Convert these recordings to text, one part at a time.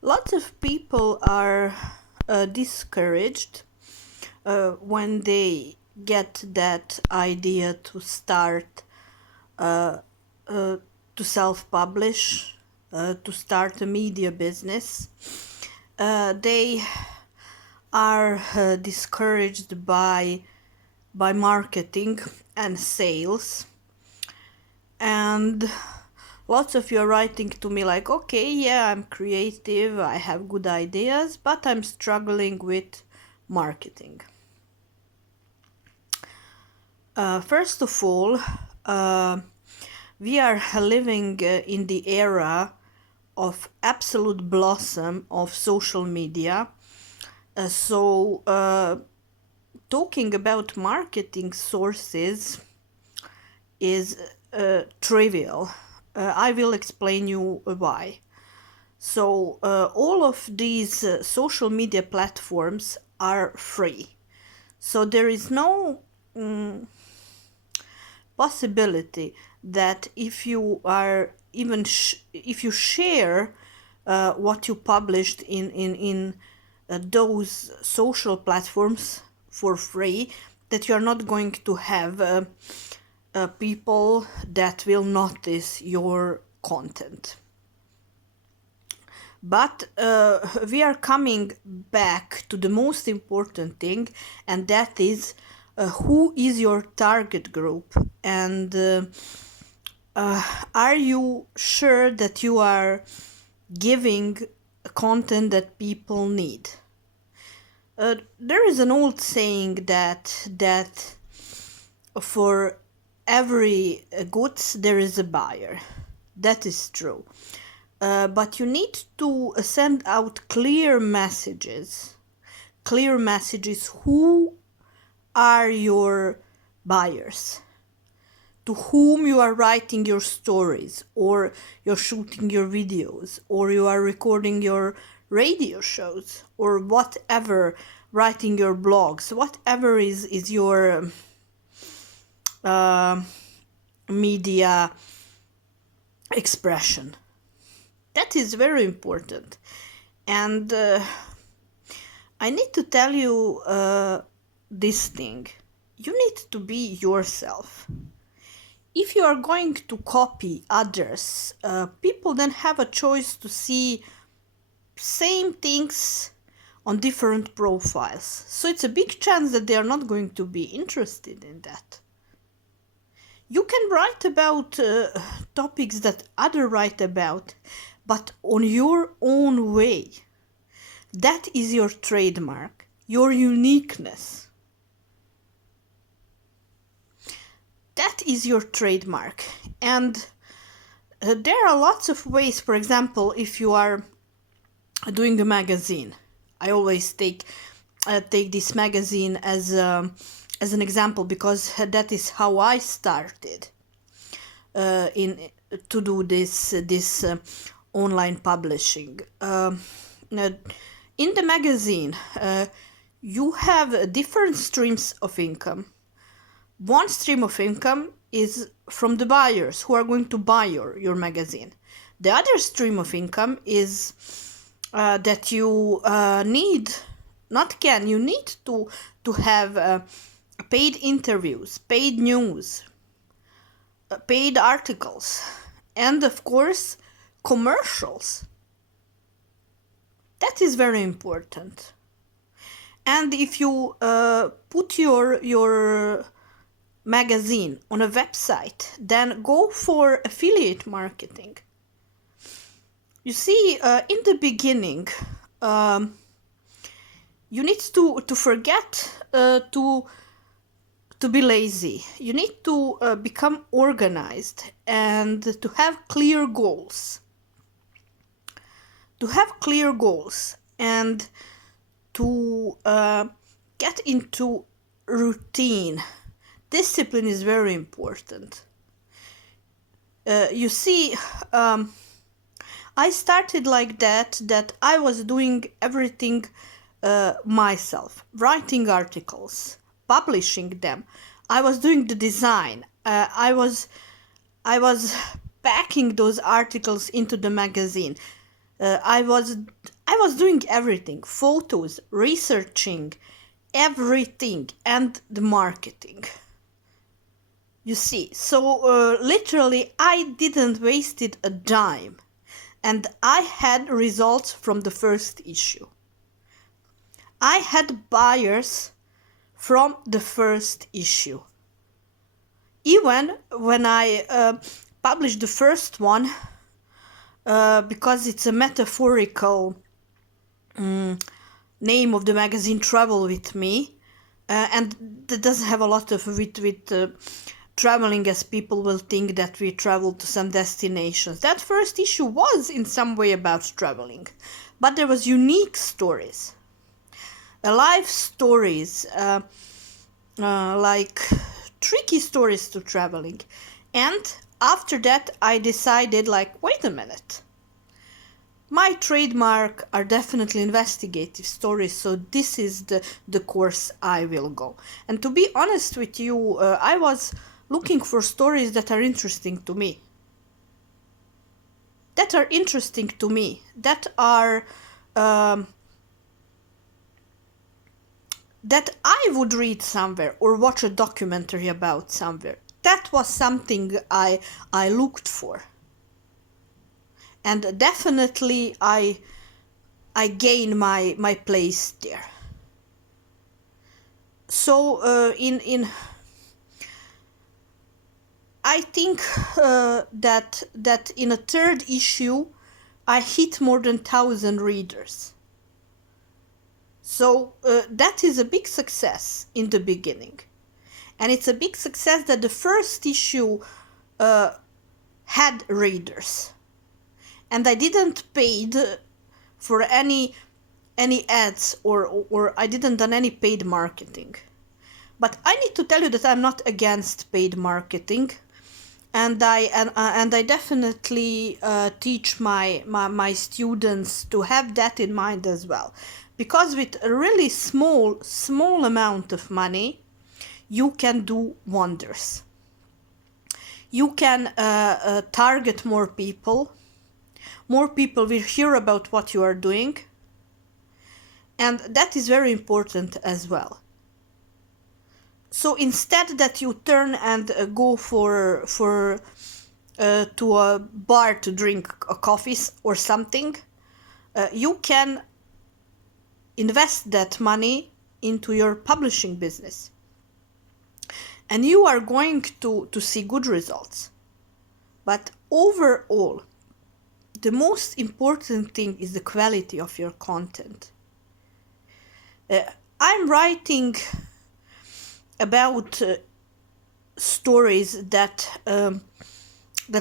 Lots of people are discouraged when they get that idea to start uh, to self-publish, to start a media business. They are discouraged by marketing and sales, and lots of you are writing to me like, okay, yeah, I'm creative, I have good ideas, but I'm struggling with marketing. First of all, uh, we are living in the era of absolute blossom of social media. So talking about marketing sources is trivial. I will explain you why. So all of these social media platforms are free. So there is no possibility that if you are even if you share what you published in those social platforms for free, that you are not going to have people that will notice your content. But we are coming back to the most important thing, and that is who is your target group, and are you sure that you are giving content that people need? There is an old saying that for every goods there is a buyer. That is true. But you need to send out clear messages. Clear messages. Who are your buyers? To whom you are writing your stories, or you're shooting your videos, or you are recording your radio shows, or whatever, writing your blogs, whatever is your uh, media expression. That is very important. And I need to tell you this thing. You need to be yourself. If you are going to copy others, people then have a choice to see same things on different profiles. So it's a big chance that they are not going to be interested in that. You can write about topics that others write about, but on your own way. That is your trademark, your uniqueness. That is your trademark. And there are lots of ways. For example, if you are doing a magazine, I always take this magazine as an example, because that is how I started in to do this online publishing. In the magazine, you have different streams of income. One stream of income is from the buyers who are going to buy your magazine. The other stream of income is that you you need to have paid interviews, paid news, paid articles, and of course commercials. That is very important. And if you put your magazine on a website, then go for affiliate marketing. You see, in the beginning, you need to forget to be lazy. You need to become organized and to have clear goals. To have clear goals and to get into routine. Discipline is very important. You see, I started like that I was doing everything myself, writing articles, publishing them. I was doing the design. I was packing those articles into the magazine. I was doing everything, photos, researching, everything, and the marketing. You see, so literally I didn't wasted a dime, and I had results from the first issue. I had buyers from the first issue. Even when I published the first one, because it's a metaphorical name of the magazine, Travel With Me, and that doesn't have a lot of with traveling, as people will think that we travel to some destinations. That first issue was in some way about traveling, but there was unique stories, life stories, like tricky stories to traveling. And after that I decided, like, wait a minute, my trademark are definitely investigative stories, so this is the course I will go. And to be honest with you, I was looking for stories that are interesting to me. That are that I would read somewhere or watch a documentary about somewhere. That was something I looked for. And definitely I gain my place there. So I think that in a third issue I hit more than 1,000 readers. So that is a big success in the beginning. And it's a big success that the first issue had readers. And I didn't paid for any ads, or I didn't done any paid marketing. But I need to tell you that I'm not against paid marketing, and I definitely teach my students to have that in mind as well, because with a really small amount of money you can do wonders. You can target more people. More people will hear about what you are doing, and that is very important as well. So instead that you turn and go to a bar to drink a coffee or something, you can invest that money into your publishing business, and you are going to see good results. But overall, the most important thing is the quality of your content. I'm writing about stories that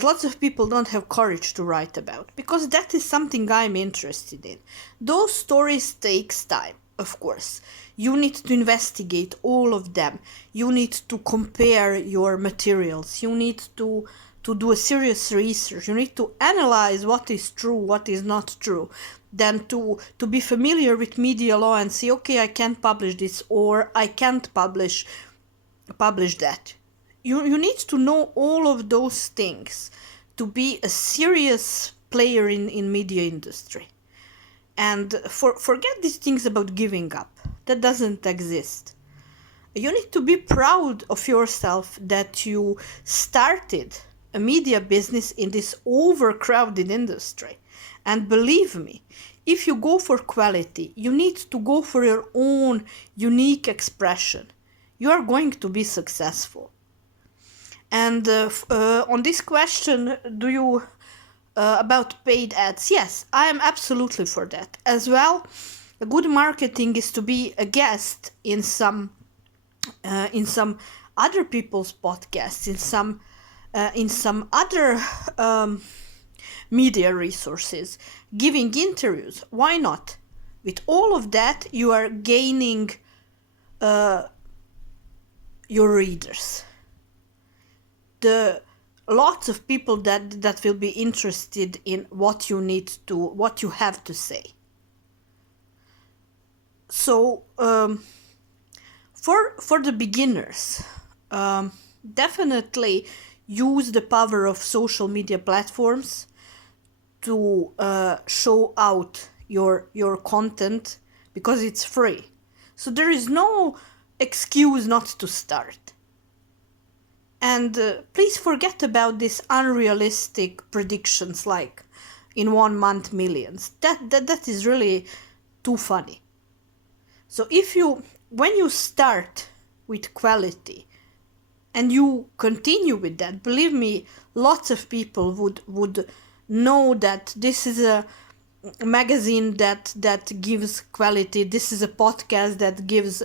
lots of people don't have courage to write about, because that is something I'm interested in. Those stories takes time, of course. You need to investigate all of them. You need to compare your materials. You need to do a serious research. You need to analyze what is true, what is not true. Then to be familiar with media law and say, okay, I can publish this, or I can't publish that. You need to know all of those things to be a serious player in media industry. And forget these things about giving up. That doesn't exist. You need to be proud of yourself that you started a media business in this overcrowded industry. And believe me, if you go for quality, you need to go for your own unique expression. You are going to be successful. And on this question, do you about paid ads? Yes, I am absolutely for that as well. A good marketing is to be a guest in some other people's podcasts, in some other media resources, giving interviews. Why not? With all of that, you are gaining your readers. Lots of people that will be interested in what you have to say. So for the beginners, definitely use the power of social media platforms to show out your content because it's free. So there is no excuse not to start. And please forget about these unrealistic predictions like in 1 month millions. That is really too funny. So when you start with quality and you continue with that, believe me, lots of people would know that this is a magazine that gives quality, this is a podcast that gives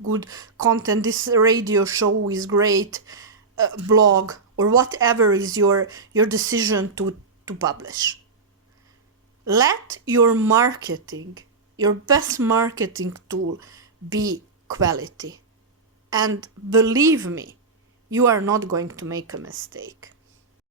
good content, this radio show is great, blog or whatever is your decision to publish. Let your marketing, your best marketing tool, be quality, and believe me, you are not going to make a mistake.